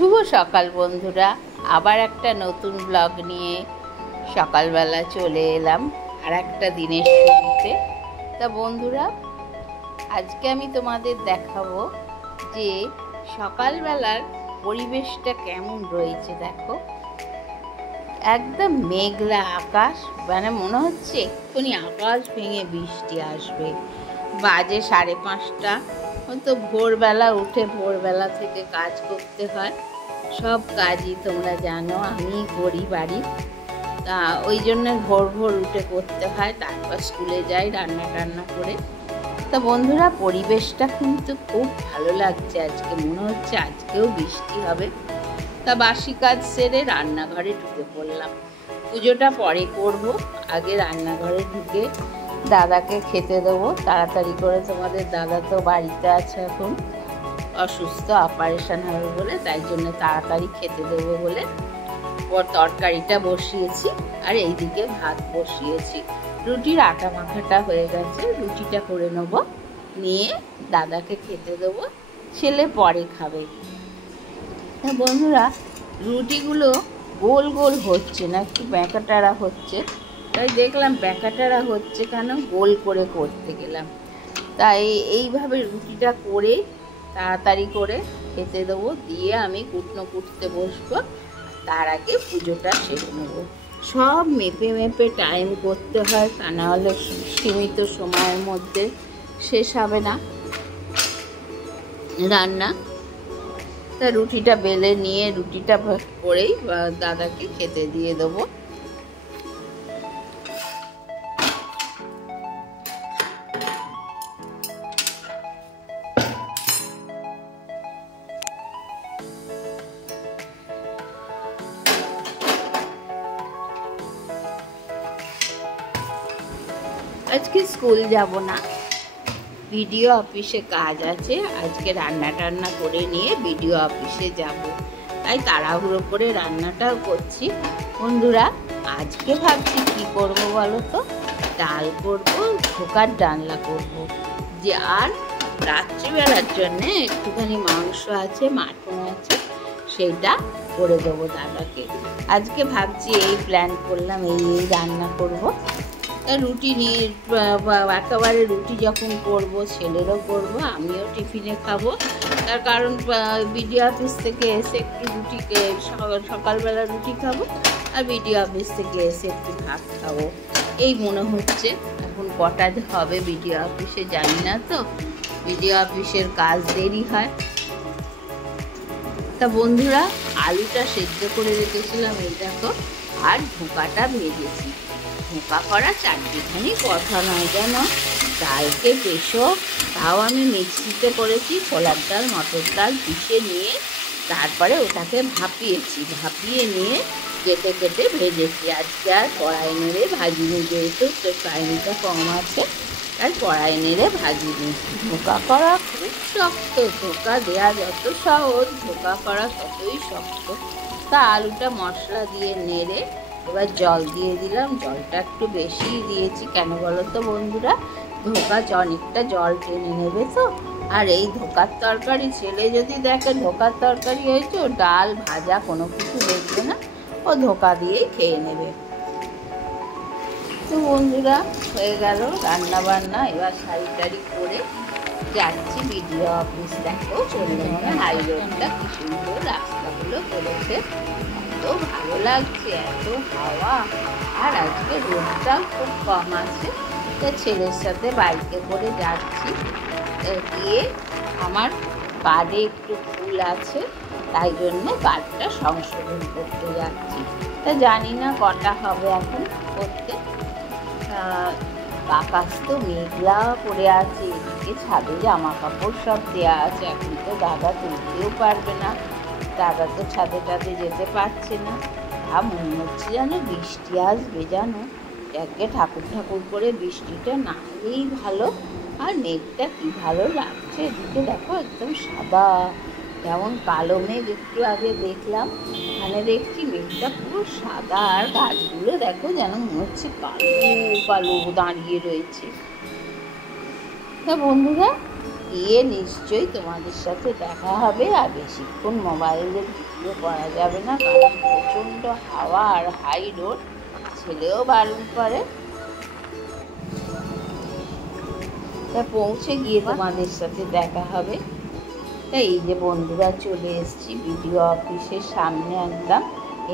শুভ সকাল বন্ধুরা, আবার একটা নতুন ব্লগ নিয়ে সকালবেলা চলে এলাম আর একটা দিনের শুরুতে। তা বন্ধুরা, আজকে আমি তোমাদের দেখাবো যে সকালবেলার পরিবেশটা কেমন রয়েছে। দেখো, একদম মেঘলা আকাশ, মানে মনে হচ্ছে এক্ষুনি আকাশ ভেঙে বৃষ্টি আসবে। বাজে 5:30। তো ভোরবেলা উঠে ভোরবেলা থেকে কাজ করতে হয়। সব কাজই তোমরা জানো আমি করি বাড়ি, তা ওই জন্য ভোর ভোর উঠে করতে হয়। তারপর স্কুলে যাই রান্না টান্না করে। তা বন্ধুরা, পরিবেশটা কিন্তু খুব ভালো লাগছে। আজকে মনে হচ্ছে আজকেও বৃষ্টি হবে। তা বাসি কাজ সেরে রান্নাঘরে ঢুকে পড়লাম। পুজোটা পরে করব, আগে রান্নাঘরে ঢুকে দাদাকে খেতে দেবো তাড়াতাড়ি করে। তোমাদের দাদা তো বাড়িতে আছে, এখন অসুস্থ, অপারেশন হবে বলে, তাই জন্য তাড়াতাড়ি খেতে দেবো বলে ওর তরকারিটা বসিয়েছি আর এইদিকে ভাত বসিয়েছি। রুটির আটা মাখাটা হয়ে গেছে, রুটিটা করে নেবো, নিয়ে দাদাকে খেতে দেবো, ছেলে পরে খাবে। বন্ধুরা, রুটিগুলো গোল গোল হচ্ছে না, একটু ব্যাঁকাটারা হচ্ছে। তাই দেখলাম ব্যাঁকাটারা হচ্ছে কেন, গোল করে করতে গেলাম। তাই এইভাবে রুটিটা করে তাড়াতাড়ি করে খেতে দেবো, দিয়ে আমি কুটনো কুটতে বসবো। তার আগে পুজোটা সেরে নেবো। সব মেপে মেপে টাইম করতে হয়, তা না হলে সীমিত সময়ের মধ্যে শেষ হবে না রান্না। তা রুটিটা বেলে নিয়ে রুটিটা করেই দাদাকে খেতে দিয়ে দেবো। আজকে স্কুল যাব না, বিডিও অফিসে কাজ আছে। আজকে রান্না টান্না করে নিয়ে বিডিও অফিসে যাব, তাই তাড়াহুড়ো করে রান্নাটাও করছি। বন্ধুরা, আজকে ভাবছি কি করব বলো তো, ডাল করব, ধোকার ডালনা করব, যে আর রাত্রিবেলার জন্যে একটুখানি মাংস আছে, মাটন আছে, সেইটা করে দেবো দাদাকে। আজকে ভাবছি এই প্ল্যান করলাম, এই রান্না করব। রুটি নিয়ে একেবারে রুটি যখন করব, ছেলেরও করব, আমিও টিফিনে খাবো। তার কারণ বিডিও অফিস থেকে এসে একটু সকালবেলা রুটি খাবো, আর বিডিও অফিস থেকে এসে একটু ভাত খাবো, এই মনে হচ্ছে। এখন কটা হবে বিডিও অফিসে জানি না, তো বিডিও অফিসের কাজ দেরি হয়। তা বন্ধুরা, আলুটা সেদ্ধ করে রেখেছিলাম, এই দেখো, আর ধোকাটা ভেজেছি। ধোকা করা চারটিখানি কথা নয় যেন, ডালকে পেশো, তাও আমি মিক্সিতে করেছি, ছোলার ডাল মটর ডাল পিষে নিয়ে তারপরে ওটাকে ভাপিয়েছি, ভাপিয়ে নিয়ে কেটে কেটে ভেজেছি। আজকে আর কড়াই নেড়ে ভাজিনি, যেহেতু টাইমটা কম আছে, আর কড়াই নেড়ে ভাজিনি। ধোকা করা খুব শক্ত, ধোকা দেওয়া যত সহজ, ধোকা করা ততই শক্ত। তা আলুটা মশলা দিয়ে নেড়ে এবার জল দিয়ে দিলাম। জলটা একটু বেশি দিয়েছি, কেন বলো তো বন্ধুরা, ধোকা অনেকটা জল টেনে নেবে তো। আর এই ধোকার তরকারি ছেলে যদি দেখে ধোকার তরকারি হয়েছে, ও ডাল ভাজা কোনো কিছু দেখবে না, ও ধোকা দিয়েই খেয়ে নেবে। তো বন্ধুরা, হয়ে গেল রান্না বান্না। এবার শাড়ি টাড়ি করে যাচ্ছি বিডিও অফিস। দেখো চন্দ্রকোনা হাই রোডটা কি সুন্দর রাস্তাগুলো করেছে, এত ভালো লাগছে, এত হাওয়া। আর আজকে রোদটাও খুব কম আছে। তো ছেলের সাথে বাইকে করে যাচ্ছি, গিয়ে আমার কার্ডে একটু ভুল আছে, তাই জন্য কার্ডটা সংশোধন করতে যাচ্ছি। তা জানি না কটা হবে এখন করতে। আকাশ তো মেঘলা পড়ে আছে, এদিকে ছাদে জামা কাপড় সব দেওয়া আছে। এখন তো দাদা তুলতেও পারবে না, দাদা তো ছাদে টাদে যেতে পারছে না। মনে হচ্ছে যেন বৃষ্টি আসবে, জানো, একে ঠাকুর ঠাকুর করে বৃষ্টিটা না হলেই ভালো। আর মেঘটা কি ভালো লাগছে, এদিকে দেখো একদম সাদা, যেমন কালো মেঘ একটু আগে দেখলাম, এখানে দেখছি মেঘটা পুরো সাদা। আর গাছগুলো দেখো যেন মনে হচ্ছে কালো কালো দাঁড়িয়ে রয়েছে। তা বন্ধুরা, গিয়ে নিশ্চয়ই তোমাদের সাথে দেখা হবে। আর বেশিক্ষণ মোবাইলে ভিডিও করা যাবে না, কারণ প্রচণ্ড হাওয়া আর হাই রোড, ছেলেও বারণ করে। তা পৌঁছে গিয়ে তোমাদের সাথে দেখা হবে। তাই এই যে বন্ধুরা চলে এসেছি বিডিও অফিসের সামনে একদম।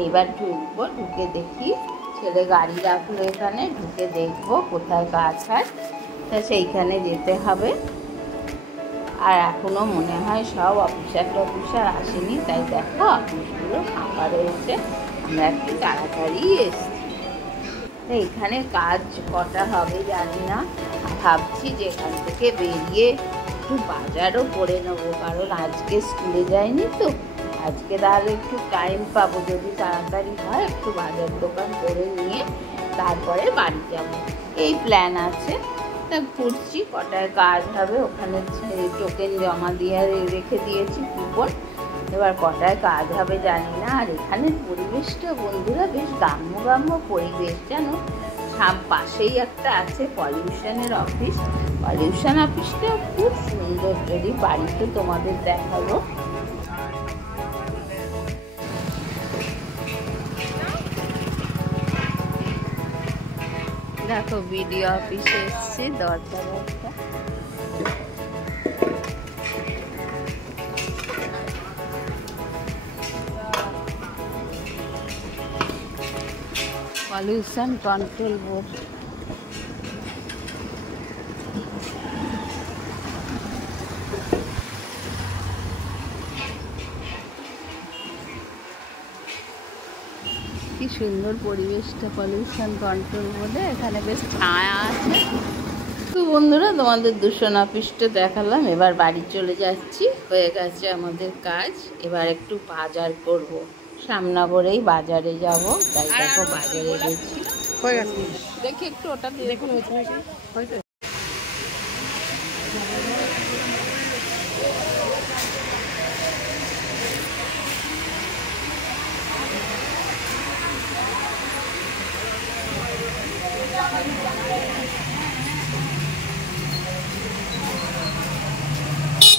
এইবার ঢুকবো, ঢুকে দেখি, ছেলে গাড়ি রাখলো এখানে, ঢুকে দেখবো কোথায় কাজ হয়, তা সেইখানে যেতে হবে। আর এখনও মনে হয় সব অফিসার আসেনি, তাই দেখো অফিসগুলো ফাঁকা রয়েছে। আমরা একটু তাড়াতাড়ি এসছি। তা এখানে কাজ কটা হবে জানি না, ভাবছি যে এখান থেকে বেরিয়ে একটু বাজারও করে নেবো, কারণ আজকে স্কুলে যাইনি তো। আজকে তাহলে একটু টাইম পাবো, যদি তাড়াতাড়ি হয় একটু বাজার দোকান করে নিয়ে তারপরে বাড়ি যাব, এই প্ল্যান আছে। তা ঘুরছি, কটায় কাজ হবে, ওখানে টোকেন জমা দিয়ে রেখে দিয়েছি, কুপন। এবার কটায় কাজ হবে জানি না। আর এখানের পরিবেশটা বন্ধুরা বেশ গ্রাম্য পরিবেশ, জানো। পাশেই একটা আছে পলিউশনের অফিস, পলিউশন অফিসটা খুব সুন্দর, যদি বাড়িতে তোমাদের দেখাবো। দেখো বিডিও অফিসে এসছি, দরজা পলিউশন কন্ট্রোল বোর্ড। কি সুন্দর পরিবেশটা, পলিউশন কন্ট্রোল বোর্ডে। এখানে বেশ ছায়া আছে। তো বন্ধুরা তোমাদের দূষণ অফিসটা দেখালাম, এবার বাড়ি চলে যাচ্ছি, হয়ে গেছে আমাদের কাজ। এবার একটু বাজার করব, শ্যামনগরেই বাজারে যাব, তাই দেখো বাজারে গেছি। হয়ে গেছে, দেখি একটু ওটা দেখুন হয়েছে।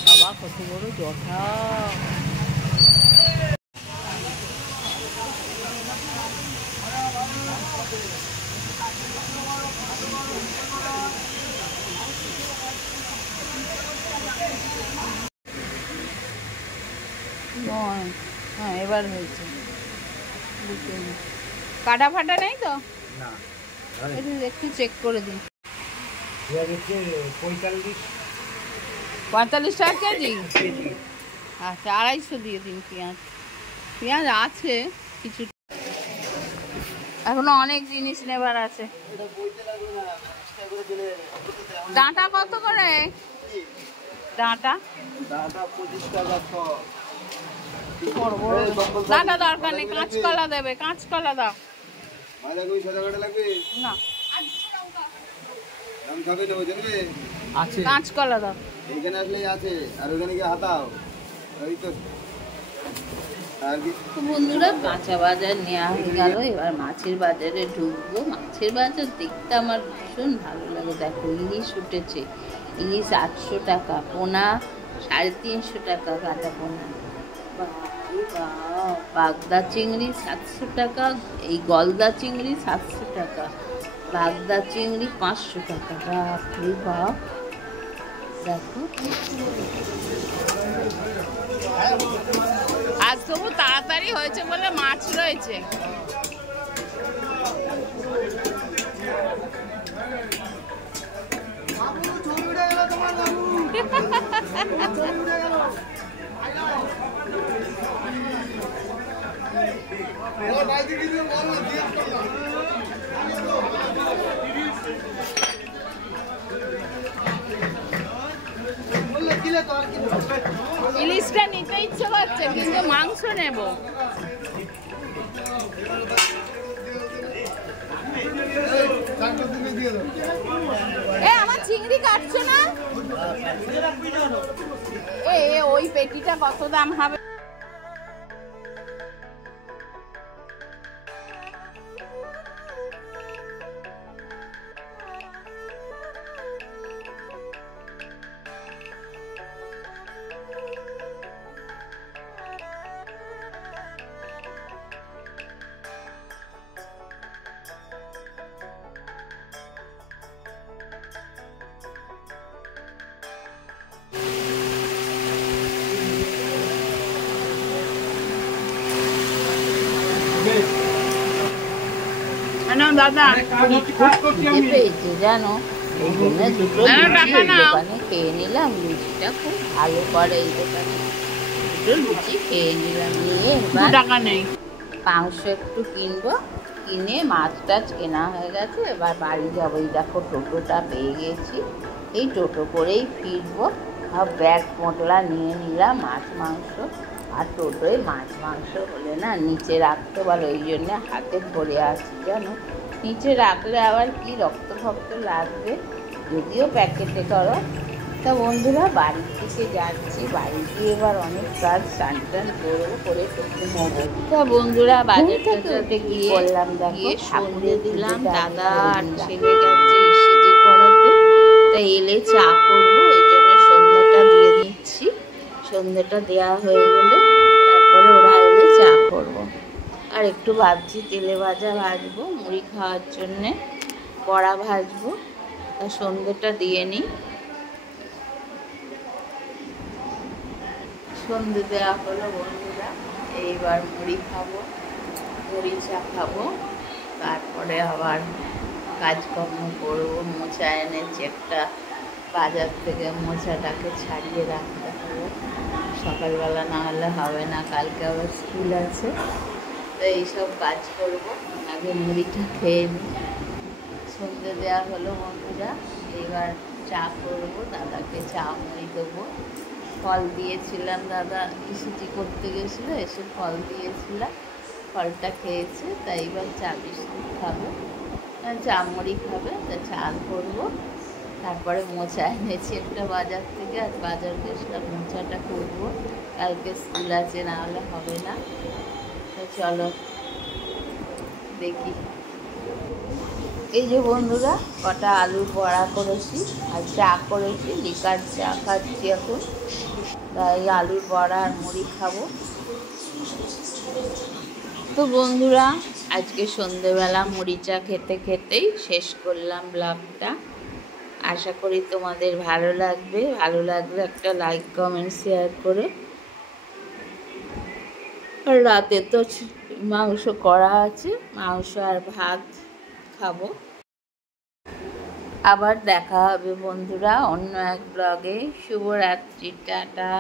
বাবা কত বড় জটা! হ্যাঁ এবার হয়েছে, কাটা ফাটা নেই তো, একটু চেক করে দিন। 45 টাকা কেজি, আচ্ছা 250 দিয়ে দিন। পেঁয়াজ আছে কিছু, এখনো অনেক জিনিস নেবার আছে। ডাঁটা কত করে? ডাঁটা 25 টাকা। ডাঁটা দরকার নেই, কাঁচকলা দেবে, কাঁচকলা দাও না, কাঁচকলা দাও। এখানে আসলেই আছে, আর ওখানে গিয়ে হাতাও। বন্ধুরা কাঁচা বাজার নেওয়া হয়ে গেল, এবার মাছের বাজারে ঢুকবো। মাছের বাজার দেখতে আমার ভীষণ ভালো লাগে। দেখো ইলিশ উঠেছে, ইলিশ 800 টাকা, পোনা 350 টাকা কাটা পোনা। বাগদা চিংড়ি 700 টাকা, এই গলদা চিংড়ি 700 টাকা, বাগদা চিংড়ি 500 টাকা। বাপরে বাপ, দেখো আজ তবু তাড়াতাড়ি হয়েছে বলে মাছ রয়েছে। ইলিশটা নিতে ইচ্ছে করছে, কিন্তু মাংস নেব। আমার চিংড়ি কাটছো না? ওই পেটিটা কত দাম হবে? দাদা খিদে পেয়েছে জানো, এই জন্য দুটো লুচি এই দোকানে খেয়ে নিলাম। লুচিটা খুব ভালো করে এই দোকানে। দুটো লুচি খেয়ে নিলাম, নিয়ে এবার টাকা নেই। মাংস একটু কিনবো, কিনে মাছ টাছ কেনা হয়ে গেছে। এবার বাড়ি যাবো। এই দেখো টোটোটা পেয়ে গেছি, এই টোটো করেই ফিরবো। আর ব্যাগ মটলা নিয়ে নিলাম, মাছ মাংস। আর টোটোয় মাছ মাংস হলে না নিচে রাখতে পারো, এই জন্যে হাতে ধরে আসছি জানো। নিচে রাখলে আবার কি রক্ত ফক্ত লাগবে, যদিও প্যাকেটে করো। তা বন্ধুরা বাড়ির দিকে যাচ্ছি, বাড়ি গিয়ে এবার অনেক কাজ স্নান টান করবো, করে ঘুমোবো। তা বন্ধুরা বাজার থেকে গিয়ে বললাম গিয়ে সন্ধে দিলাম। দাদা আর ছেলে গেছে ইসিজি করাতে, তা এলে চা করবো, ওই জন্য সন্ধ্যাটা দিয়ে দিচ্ছি। সন্ধ্যাটা দেওয়া হয়ে গেলে তারপরে ওরা এলে চা করবো। আর একটু ভাবছি তেলে ভাজা ভাজবো মুড়ি খাওয়ার জন্যে, বড়া ভাজবো। তা সন্ধ্যেটা দিয়ে নিই। সন্ধে দেওয়া হলো বন্ধুরা, এইবার মুড়ি খাবো, মুড়ি চা খাবো। তারপরে আবার কাজকর্ম করবো। মোচা এনেছি একটা বাজার থেকে, মোচাটাকে ছাড়িয়ে রাখতে হবে, সকালবেলা না হলে হবে না, কালকে আবার স্কুল আছে। তো এইসব কাজ করবো, আগে মুড়িটা খেয়ে নিই। সন্ধে দেওয়া হলো বন্ধুরা, এইবার চা করবো, দাদাকে চা মুড়ি দেবো। ফল দিয়েছিলাম, দাদা ইসিজি করতে গেছিলো, এসে ফল দিয়েছিলাম, ফলটা খেয়েছে। তাই এবার চা বিস্কুট খাবো, চা মুড়ি খাবে, তা চা করবো। তারপরে মোচা এনেছি একটা বাজার থেকে, আর বাজার গেছিলাম, মোচাটা করবো, কালকে স্কুল আছে, না হলে হবে না। তো চলো দেখি। এই যে বন্ধুরা কটা আলুর বড়া করেছি, আর চা করেছি, লিকার চা খাচ্ছি এখন। তাই আলুর বড়া আর মুড়ি খাবো। তো বন্ধুরা আজকে সন্ধেবেলা মুড়ি চা খেতে খেতেই শেষ করলাম ব্লগটা। আশা করি তোমাদের ভালো লাগবে, ভালো লাগলে একটা লাইক কমেন্ট শেয়ার করে। আর রাতে তো মাংস করা আছে, মাংস আর ভাত খাবো। আবার দেখা হবে বন্ধুরা অন্য এক ব্লগে। শুভরাত্রি, টাটা।